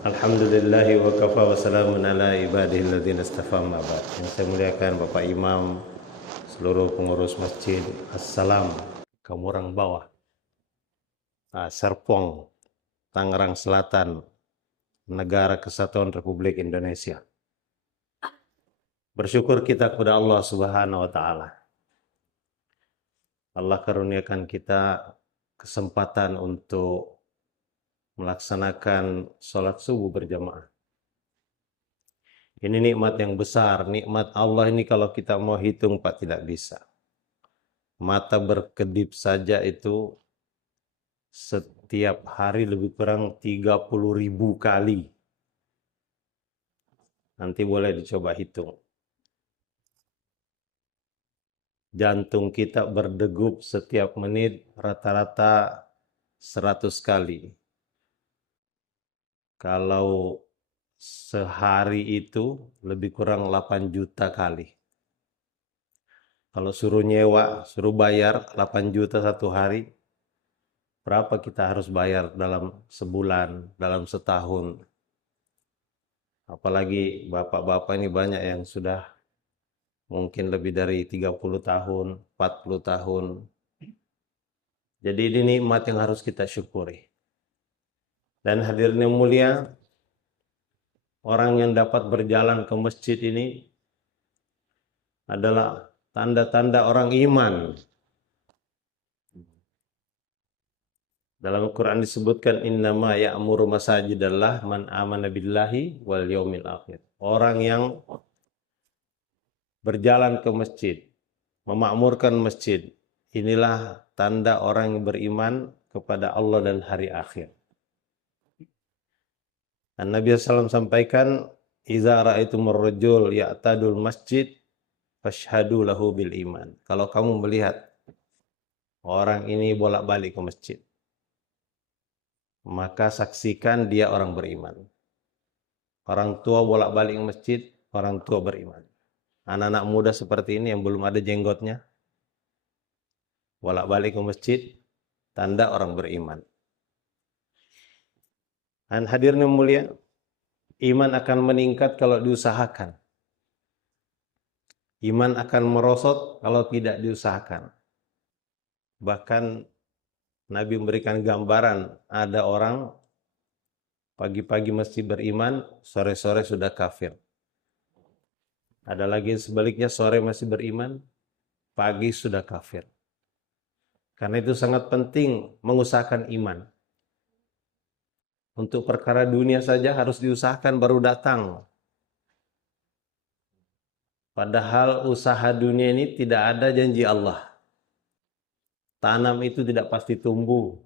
Alhamdulillahi wa kafa wa salamun ala ibadihi alladhina istafa ma ba'd. Yang saya muliakan Bapak Imam, seluruh pengurus masjid, Assalam, Kamurang Bawah, Serpong, Tangerang Selatan, Negara Kesatuan Republik Indonesia. Bersyukur kita kepada Allah Subhanahu wa taala. Allah karuniakan kita kesempatan untuk melaksanakan sholat subuh berjamaah. Ini nikmat yang besar, nikmat Allah ini kalau kita mau hitung Pak tidak bisa. Mata berkedip saja itu setiap hari lebih kurang 30.000 kali. Nanti boleh dicoba hitung. Jantung kita berdegup setiap menit rata-rata 100 kali. Kalau sehari itu lebih kurang 8 juta kali. Kalau suruh nyewa, suruh bayar 8 juta satu hari, berapa kita harus bayar dalam sebulan, dalam setahun? Apalagi bapak-bapak ini banyak yang sudah mungkin lebih dari 30 tahun, 40 tahun. Jadi ini nikmat yang harus kita syukuri. Dan hadirnya mulia, orang yang dapat berjalan ke masjid ini adalah tanda-tanda orang iman. Dalam Al-Quran disebutkan innama ya'muru masajidallah man amana billahi wal yaumil akhir. Orang yang berjalan ke masjid, memakmurkan masjid, inilah tanda orang yang beriman kepada Allah dan hari akhir. Dan Nabi SAW sampaikan, "Iza ra'aitumur rajul ya'tadul masjid, fashhadu lahu bil iman." Kalau kamu melihat orang ini bolak-balik ke masjid, maka saksikan dia orang beriman. Orang tua bolak-balik ke masjid, orang tua beriman. Anak-anak muda seperti ini yang belum ada jenggotnya, bolak-balik ke masjid, tanda orang beriman. Dan hadirnya mulia, iman akan meningkat kalau diusahakan. Iman akan merosot kalau tidak diusahakan. Bahkan Nabi memberikan gambaran, ada orang pagi-pagi masih beriman, sore-sore sudah kafir. Ada lagi sebaliknya, sore masih beriman, pagi sudah kafir. Karena itu sangat penting mengusahakan iman. Untuk perkara dunia saja harus diusahakan baru datang. Padahal usaha dunia ini tidak ada janji Allah. Tanam itu tidak pasti tumbuh.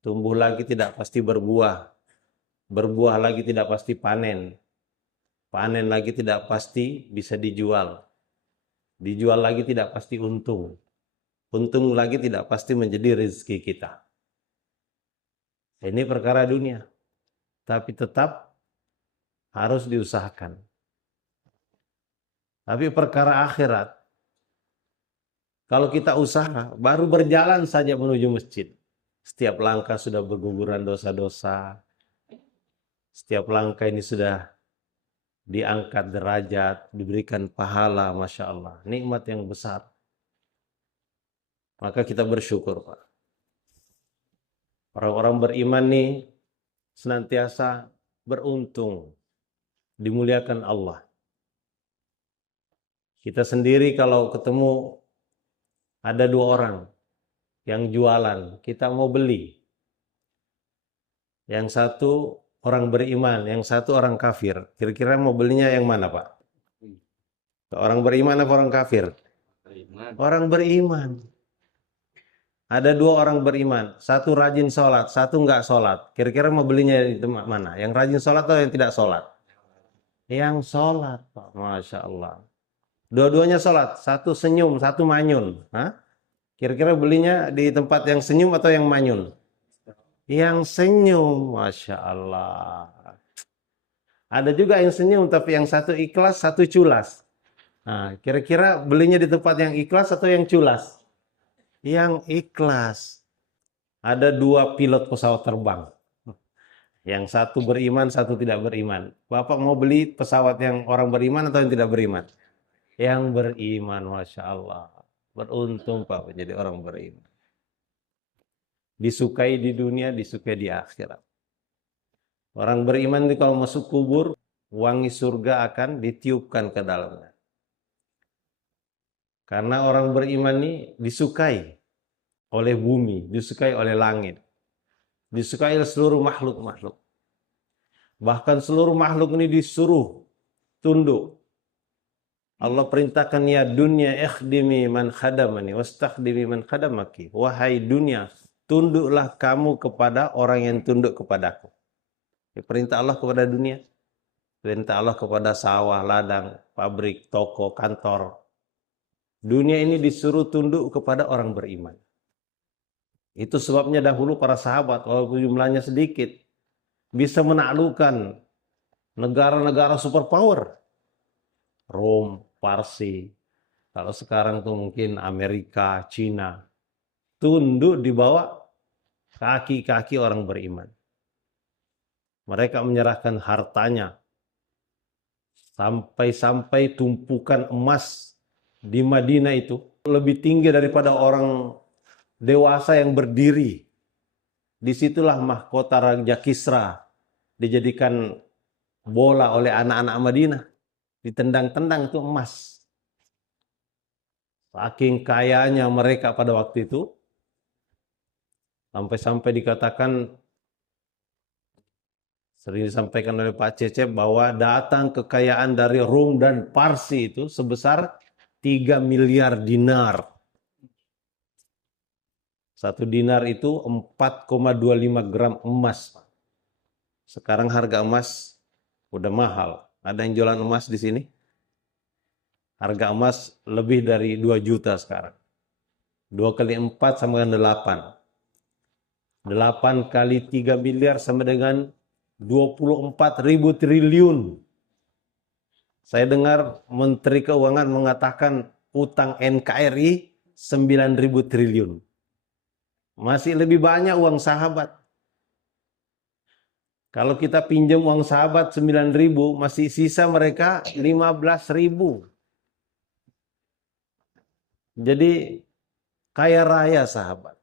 Tumbuh lagi tidak pasti berbuah. Berbuah lagi tidak pasti panen. Panen lagi tidak pasti bisa dijual. Dijual lagi tidak pasti untung. Untung lagi tidak pasti menjadi rezeki kita. Ini perkara dunia. Tapi tetap harus diusahakan. Tapi perkara akhirat, kalau kita usaha, baru berjalan saja menuju masjid. Setiap langkah sudah berguguran dosa-dosa. Setiap langkah ini sudah diangkat derajat, diberikan pahala, Masya Allah. Nikmat yang besar. Maka kita bersyukur, Pak. Orang-orang beriman nih senantiasa beruntung, dimuliakan Allah. Kita sendiri kalau ketemu ada dua orang yang jualan, kita mau beli. Yang satu orang beriman, yang satu orang kafir. Kira-kira mau belinya yang mana, Pak? Orang beriman apa orang kafir? Orang beriman. Ada dua orang beriman, satu rajin sholat, satu enggak sholat. Kira-kira mau belinya di tempat mana? Yang rajin sholat atau yang tidak sholat? Yang sholat, Pak. Masya Allah. Dua-duanya sholat, satu senyum, satu manyun. Hah? Kira-kira belinya di tempat yang senyum atau yang manyun? Yang senyum, Masya Allah. Ada juga yang senyum, tapi yang satu ikhlas, satu culas. Nah, kira-kira belinya di tempat yang ikhlas atau yang culas? Yang ikhlas. Ada dua pilot pesawat terbang. Yang satu beriman, satu tidak beriman. Bapak mau beli pesawat yang orang beriman atau yang tidak beriman? Yang beriman, Masya Allah. Beruntung Pak menjadi orang beriman. Disukai di dunia, disukai di akhirat. Orang beriman itu kalau masuk kubur, wangi surga akan ditiupkan ke dalamnya. Karena orang beriman ini disukai oleh bumi, disukai oleh langit, disukai oleh seluruh makhluk-makhluk. Bahkan seluruh makhluk ini disuruh tunduk. Allah perintahkan, ya dunia ikhdimi man khadamani wastakhdimi man khadamaki. Wahai dunia, tunduklah kamu kepada orang yang tunduk kepadaku. Perintah Allah kepada dunia. Perintah Allah kepada sawah, ladang, pabrik, toko, kantor. Dunia ini disuruh tunduk kepada orang beriman. Itu sebabnya dahulu para sahabat, walaupun jumlahnya sedikit, bisa menaklukkan negara-negara superpower. Rom, Parsi, kalau sekarang tuh mungkin Amerika, Cina, tunduk di bawah kaki-kaki orang beriman. Mereka menyerahkan hartanya, sampai-sampai tumpukan emas di Madinah itu lebih tinggi daripada orang dewasa yang berdiri. Disitulah mahkota Raja Kisra dijadikan bola oleh anak-anak Madinah. Ditendang-tendang itu emas. Saking kayanya mereka pada waktu itu, sampai-sampai dikatakan, sering disampaikan oleh Pak Cecep, bahwa datang kekayaan dari Rom dan Parsi itu sebesar 3 miliar dinar. 1 dinar itu 4,25 gram emas. Sekarang harga emas udah mahal. Ada yang jualan emas di sini? Harga emas lebih dari 2 juta sekarang. 2 kali 4 sama dengan 8. 8 kali 3 miliar sama dengan 24.000 triliun. Saya dengar Menteri Keuangan mengatakan utang NKRI 9.000 triliun. Masih lebih banyak uang sahabat. Kalau kita pinjam uang sahabat 9.000, masih sisa mereka 15.000. Jadi kaya raya sahabat.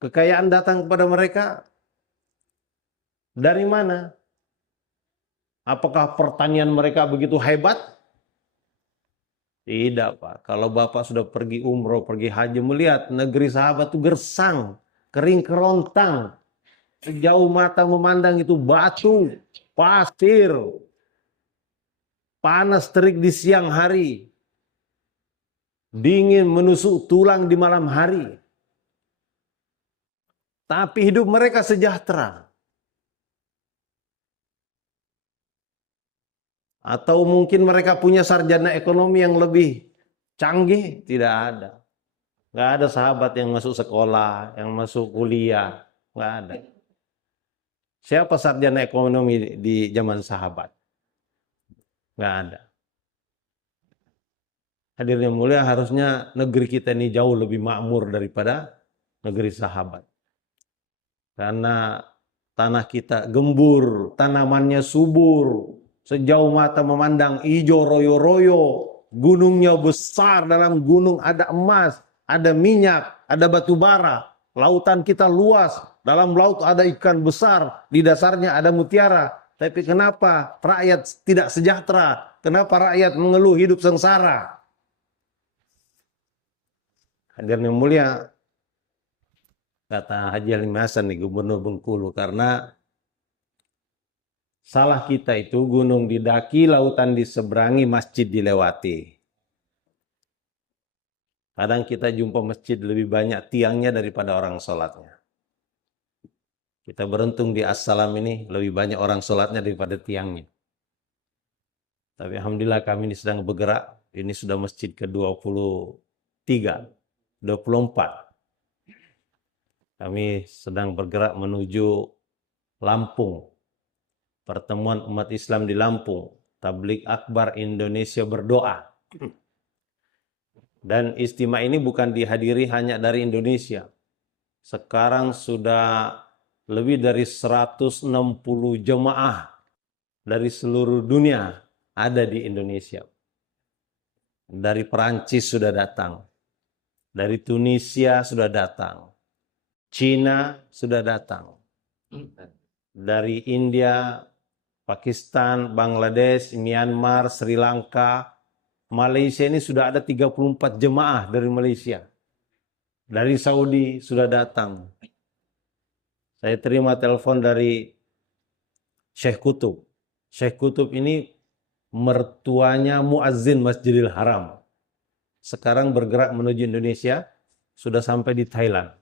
Kekayaan datang kepada mereka dari mana? Apakah pertanian mereka begitu hebat? Tidak Pak. Kalau Bapak sudah pergi umroh, pergi haji, melihat negeri sahabat itu gersang, kering kerontang. Sejauh mata memandang itu batu, pasir, panas terik di siang hari, dingin menusuk tulang di malam hari. Tapi hidup mereka sejahtera. Atau mungkin mereka punya sarjana ekonomi yang lebih canggih? Tidak ada. Nggak ada sahabat yang masuk sekolah, yang masuk kuliah. Nggak ada. Siapa sarjana ekonomi di zaman sahabat? Nggak ada. Hadirin mulia, harusnya negeri kita ini jauh lebih makmur daripada negeri sahabat. Karena tanah kita gembur, tanamannya subur, sejauh mata memandang hijau royo-royo, gunungnya besar, dalam gunung ada emas, ada minyak, ada batu bara, lautan kita luas, dalam laut ada ikan besar, di dasarnya ada mutiara. Tapi kenapa rakyat tidak sejahtera? Kenapa rakyat mengeluh hidup sengsara? Hadirin yang mulia, kata Haji Halim Hasan nih, Gubernur Bengkulu, karena salah kita itu gunung didaki, lautan diseberangi, masjid dilewati. Kadang kita jumpa masjid lebih banyak tiangnya daripada orang sholatnya. Kita beruntung di Assalam ini lebih banyak orang sholatnya daripada tiangnya. Tapi alhamdulillah kami ini sedang bergerak. Ini sudah masjid ke-23, 24. Kami sedang bergerak menuju Lampung. Pertemuan umat Islam di Lampung. Tabligh Akbar Indonesia berdoa. Dan istimewa ini bukan dihadiri hanya dari Indonesia. Sekarang sudah lebih dari 160 jemaah dari seluruh dunia ada di Indonesia. Dari Perancis sudah datang, dari Tunisia sudah datang, Cina sudah datang, dari India, Pakistan, Bangladesh, Myanmar, Sri Lanka, Malaysia ini sudah ada 34 jemaah dari Malaysia. Dari Saudi sudah datang. Saya terima telepon dari Syekh Kutub. Syekh Kutub ini mertuanya muazzin Masjidil Haram. Sekarang bergerak menuju Indonesia, sudah sampai di Thailand.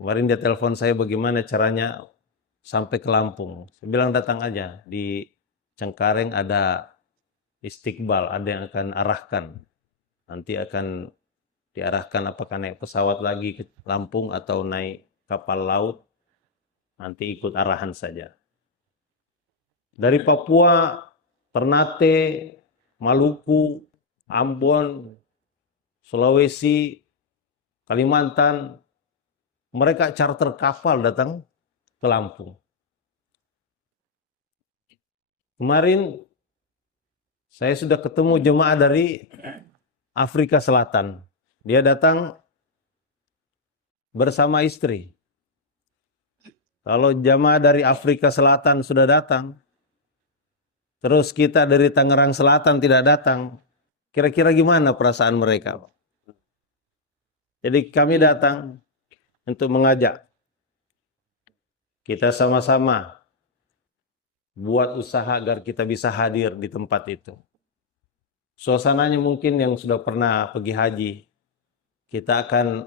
Kemarin dia telepon saya bagaimana caranya sampai ke Lampung. Saya bilang datang aja, di Cengkareng ada Istiqbal, ada yang akan arahkan. Nanti akan diarahkan apakah naik pesawat lagi ke Lampung atau naik kapal laut, nanti ikut arahan saja. Dari Papua, Ternate, Maluku, Ambon, Sulawesi, Kalimantan, mereka charter kapal datang ke Lampung. Kemarin saya sudah ketemu jemaah dari Afrika Selatan. Dia datang bersama istri. Kalau jemaah dari Afrika Selatan sudah datang, terus kita dari Tangerang Selatan tidak datang, kira-kira gimana perasaan mereka? Jadi kami datang untuk mengajak kita sama-sama buat usaha agar kita bisa hadir di tempat itu. Suasananya mungkin yang sudah pernah pergi haji, kita akan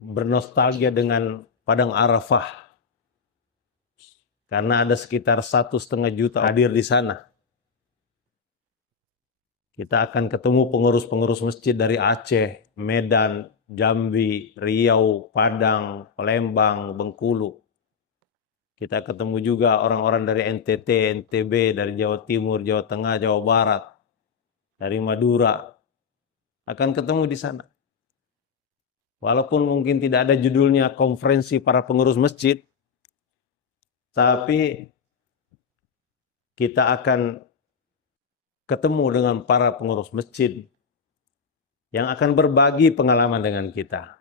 bernostalgia dengan Padang Arafah. Karena ada sekitar 1,5 juta hadir di sana. Kita akan ketemu pengurus-pengurus masjid dari Aceh, Medan, Jambi, Riau, Padang, Palembang, Bengkulu. Kita ketemu juga orang-orang dari NTT, NTB, dari Jawa Timur, Jawa Tengah, Jawa Barat, dari Madura. Akan ketemu di sana. Walaupun mungkin tidak ada judulnya konferensi para pengurus masjid, tapi kita akan ketemu dengan para pengurus masjid yang akan berbagi pengalaman dengan kita.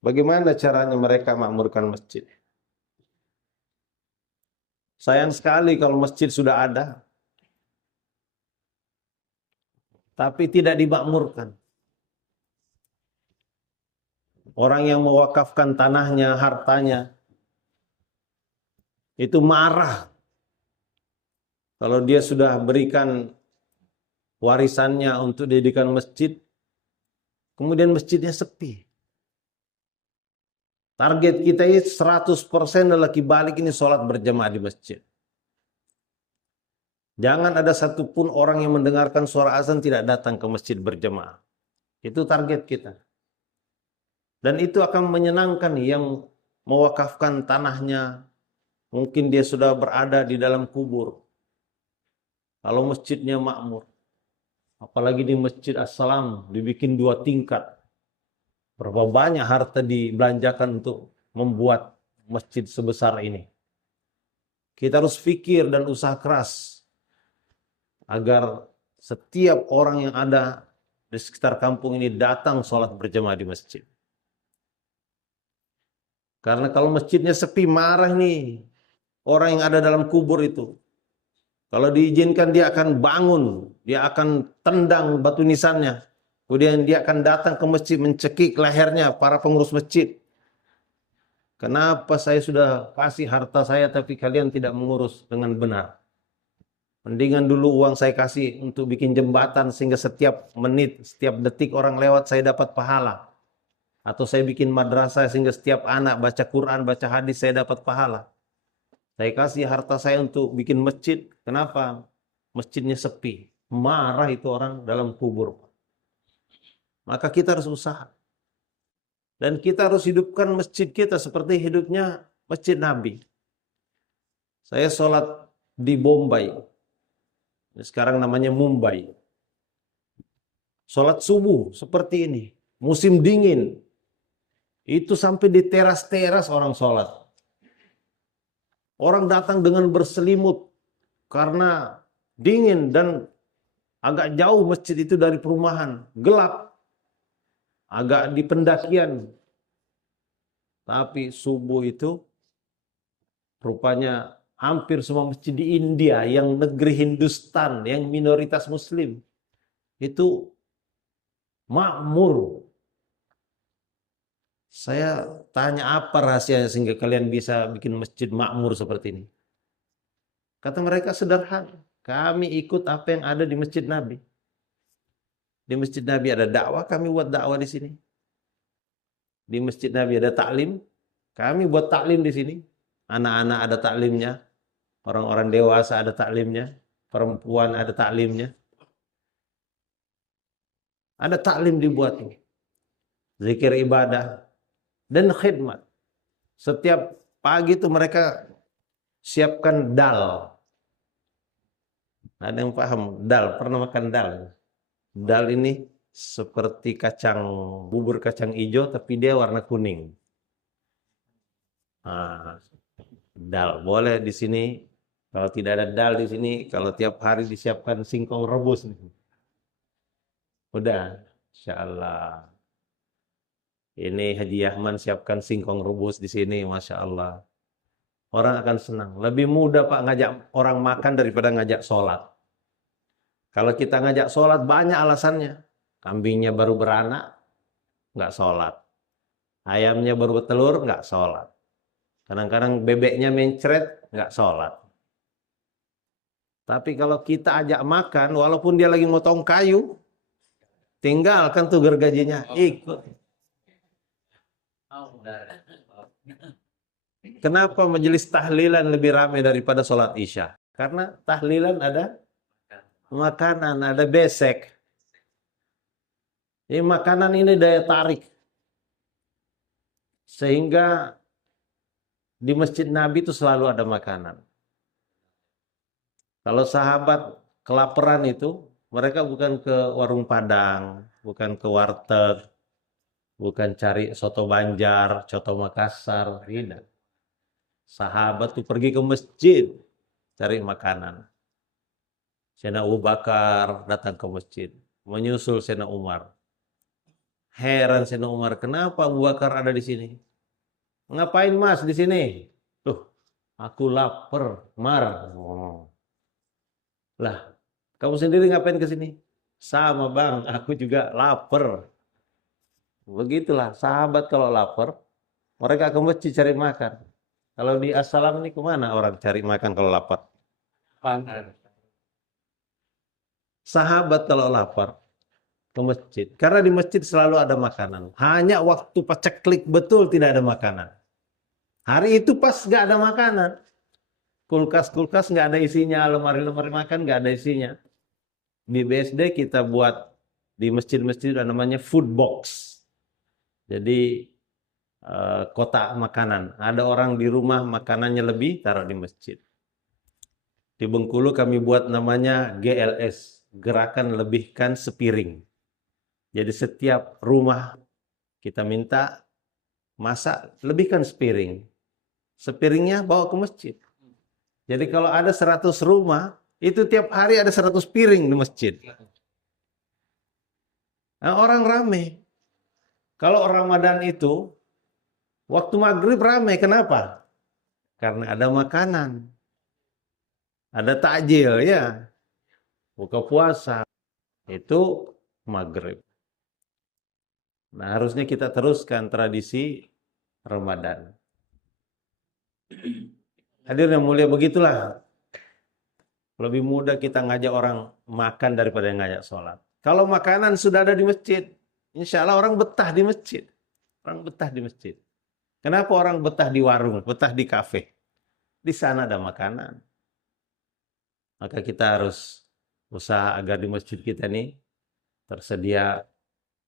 Bagaimana caranya mereka makmurkan masjid? Sayang sekali kalau masjid sudah ada, tapi tidak dimakmurkan. Orang yang mewakafkan tanahnya, hartanya, itu marah kalau dia sudah berikan warisannya untuk didirikan masjid, kemudian masjidnya sepi. Target kita ini 100% lelaki balik ini sholat berjamaah di masjid. Jangan ada satupun orang yang mendengarkan suara azan tidak datang ke masjid berjamaah. Itu target kita. Dan itu akan menyenangkan yang mewakafkan tanahnya. Mungkin dia sudah berada di dalam kubur. Kalau masjidnya makmur. Apalagi di Masjid As-Salam dibikin 2 tingkat. Berapa banyak harta dibelanjakan untuk membuat masjid sebesar ini. Kita harus pikir dan usaha keras agar setiap orang yang ada di sekitar kampung ini datang sholat berjamaah di masjid. Karena kalau masjidnya sepi, marah nih orang yang ada dalam kubur itu. Kalau diizinkan dia akan bangun, dia akan tendang batu nisannya. Kemudian dia akan datang ke masjid mencekik lehernya para pengurus masjid. Kenapa saya sudah kasih harta saya tapi kalian tidak mengurus dengan benar? Mendingan dulu uang saya kasih untuk bikin jembatan sehingga setiap menit, setiap detik orang lewat saya dapat pahala. Atau saya bikin madrasah sehingga setiap anak baca Quran, baca hadis saya dapat pahala. Saya kasih harta saya untuk bikin masjid. Kenapa? Masjidnya sepi. Marah itu orang dalam kubur. Maka kita harus usaha. Dan kita harus hidupkan masjid kita seperti hidupnya masjid Nabi. Saya sholat di Bombay. Sekarang namanya Mumbai. Sholat subuh seperti ini. Musim dingin. Itu sampai di teras-teras orang sholat. Orang datang dengan berselimut karena dingin dan agak jauh masjid itu dari perumahan, gelap, agak di pendakian. Tapi subuh itu rupanya hampir semua masjid di India yang negeri Hindustan yang minoritas muslim itu makmur. Saya tanya apa rahasianya sehingga kalian bisa bikin masjid makmur seperti ini. Kata mereka sederhana, kami ikut apa yang ada di masjid Nabi. Di masjid Nabi ada dakwah, kami buat dakwah di sini. Di masjid Nabi ada taklim, kami buat taklim di sini. Anak-anak ada taklimnya, orang-orang dewasa ada taklimnya, perempuan ada taklimnya. Ada taklim dibuat ini. Zikir ibadah dan khidmat. Setiap pagi itu mereka siapkan dal. Ada yang paham dal? Pernah makan dal? Dal ini seperti bubur kacang hijau tapi dia warna kuning. Nah, dal boleh di sini. Kalau tidak ada dal di sini, kalau tiap hari disiapkan singkong rebus. Udah, insya Allah. Ini Haji Yahman siapkan singkong rebus di sini, masya Allah. Orang akan senang. Lebih mudah Pak ngajak orang makan daripada ngajak sholat. Kalau kita ngajak sholat banyak alasannya. Kambingnya baru beranak, nggak sholat. Ayamnya baru bertelur, nggak sholat. Kadang-kadang bebeknya mencret, nggak sholat. Tapi kalau kita ajak makan, walaupun dia lagi motong kayu, tinggalkan tuh gergajinya, ikut. Kenapa majelis tahlilan lebih ramai daripada sholat isya? Karena tahlilan ada makanan, ada besek. Jadi makanan ini daya tarik. Sehingga di Masjid Nabi itu selalu ada makanan. Kalau sahabat kelaparan itu, mereka bukan ke warung Padang, bukan ke warteg, bukan cari soto Banjar, soto Makassar, tidak. Sahabat tuh pergi ke masjid cari makanan. Sayyidina Abu Bakar datang ke masjid, menyusul Sayyidina Umar. Heran Sayyidina Umar, kenapa Abu Bakar ada di sini? Ngapain Mas di sini? Tuh, aku lapar, Mar. Lah, kamu sendiri ngapain ke sini? Sama Bang, aku juga lapar. Begitulah, sahabat kalau lapar, mereka ke masjid cari makan. Kalau di Assalam ini kemana orang cari makan kalau lapar? Sahabat kalau lapar ke masjid. Karena di masjid selalu ada makanan. Hanya waktu paceklik betul tidak ada makanan. Hari itu pas nggak ada makanan. Kulkas nggak ada isinya, lemari-lemari makan nggak ada isinya. Di BSD kita buat di masjid-masjid ada namanya food box. Jadi kotak makanan. Ada orang di rumah makanannya lebih, taruh di masjid. Di Bengkulu kami buat namanya GLS, Gerakan Lebihkan Sepiring. Jadi setiap rumah kita minta masak, lebihkan sepiring. Sepiringnya bawa ke masjid. Jadi kalau ada 100 rumah, itu tiap hari ada 100 piring di masjid. Nah, orang rame. Kalau Ramadan itu, waktu maghrib rame. Kenapa? Karena ada makanan. Ada takjil, ya. Buka puasa. Itu maghrib. Nah, harusnya kita teruskan tradisi Ramadan. Hadirin yang mulia, begitulah. Lebih mudah kita ngajak orang makan daripada ngajak sholat. Kalau makanan sudah ada di masjid, insya Allah orang betah di masjid. Orang betah di masjid. Kenapa orang betah di warung, betah di kafe? Di sana ada makanan. Maka kita harus usaha agar di masjid kita ini tersedia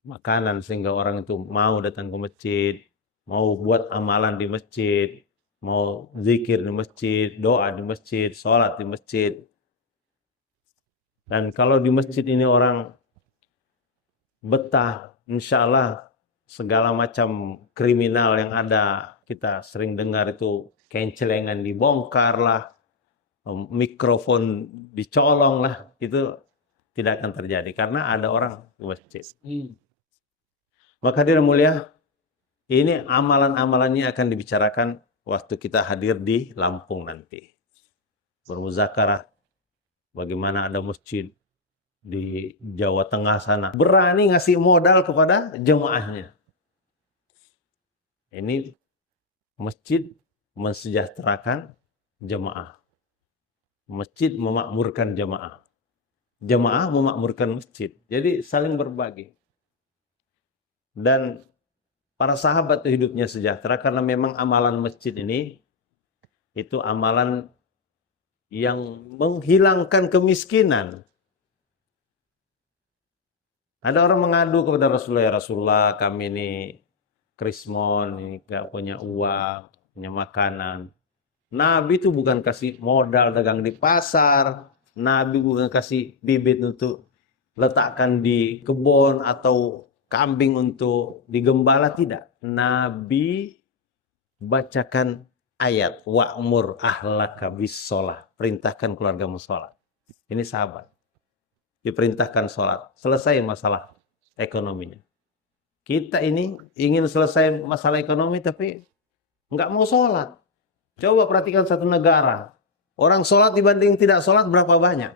makanan sehingga orang itu mau datang ke masjid, mau buat amalan di masjid, mau zikir di masjid, doa di masjid, sholat di masjid. Dan kalau di masjid ini orang betah, insya Allah segala macam kriminal yang ada, kita sering dengar itu kencelengan dibongkar lah, mikrofon dicolong lah, itu tidak akan terjadi karena ada orang di masjid. Maka hadirin mulia, ini amalan-amalannya akan dibicarakan waktu kita hadir di Lampung nanti. Bermuzakarah bagaimana ada masjid di Jawa Tengah sana, berani ngasih modal kepada jemaahnya. Ini masjid mensejahterakan jemaah. Masjid memakmurkan jemaah. Jemaah memakmurkan masjid. Jadi saling berbagi. Dan para sahabat hidupnya sejahtera karena memang amalan masjid ini itu amalan yang menghilangkan kemiskinan. Ada orang mengadu kepada Rasulullah, ya Rasulullah, kami ini krismon, ini gak punya uang, punya makanan. Nabi itu bukan kasih modal dagang di pasar, Nabi bukan kasih bibit untuk letakkan di kebun atau kambing untuk digembala, tidak. Nabi bacakan ayat wa'mur ahlaka bis-shalah, perintahkan keluargamu sholat. Ini sahabat. Diperintahkan sholat, selesai masalah ekonominya. Kita ini ingin selesai masalah ekonomi tapi nggak mau sholat. Coba perhatikan satu negara, orang sholat dibanding tidak sholat berapa banyak?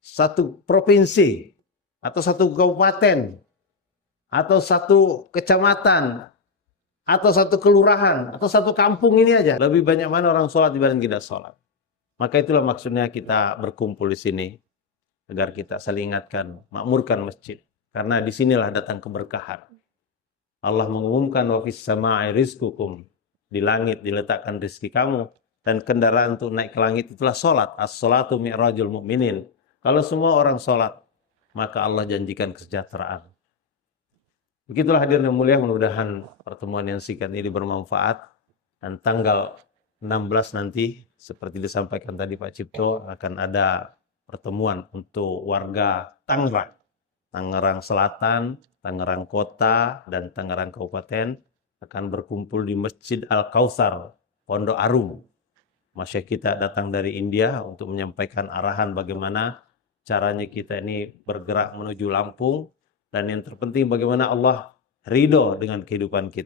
Satu provinsi, atau satu kabupaten, atau satu kecamatan, atau satu kelurahan, atau satu kampung ini aja. Lebih banyak mana orang sholat dibanding tidak sholat. Maka itulah maksudnya kita berkumpul di sini. Agar kita saling ingatkan, makmurkan masjid. Karena disinilah datang keberkahan. Allah mengumumkan wa fis sama'i rizqukum. Di langit diletakkan rezeki kamu. Dan kendaraan untuk naik ke langit itulah sholat. As-sholatu mi'rajul mu'minin. Kalau semua orang sholat, maka Allah janjikan kesejahteraan. Begitulah hadirin yang mulia, mudah-mudahan pertemuan yang singkat ini bermanfaat. Dan tanggal 16 nanti, seperti disampaikan tadi Pak Cipto, akan ada pertemuan untuk warga Tangerang, Tangerang Selatan, Tangerang Kota, dan Tangerang Kabupaten akan berkumpul di Masjid Al-Kautsar, Pondok Arum. Masyayikh kita datang dari India untuk menyampaikan arahan bagaimana caranya kita ini bergerak menuju Lampung, dan yang terpenting bagaimana Allah ridho dengan kehidupan kita.